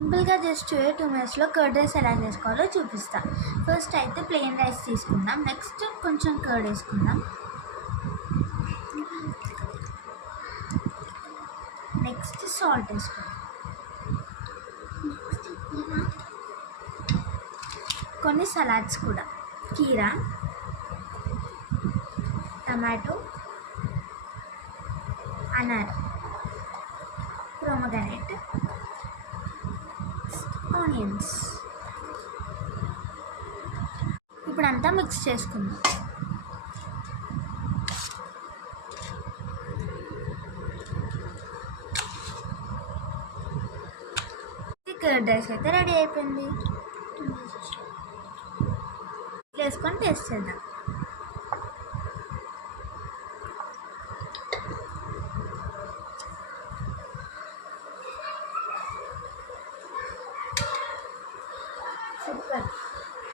సింపుల్గా జస్ట్ 2 minutesలో curd rice ఎలా చేసుకోవాలో చూపిస్తా. ఫస్ట్ అయితే ప్లెయిన్ రైస్ తీసుకుందాం. నెక్స్ట్ కొంచెం కర్డ్ వేసుకుందాం. నెక్స్ట్ సాల్ట్ వేసుకుందాం. కొన్ని సలాడ్స్ కూడా, కీరా, టమాటో, అనార్, ప్రోమగనేట్, ఆనియన్స్. ఇప్పుడంతా మిక్స్ చేసుకుందాం. కర్డ్ రైస్ అయితే రెడీ అయిపోయింది. వేసుకొని టేస్ట్ చేద్దాం. సూపర్.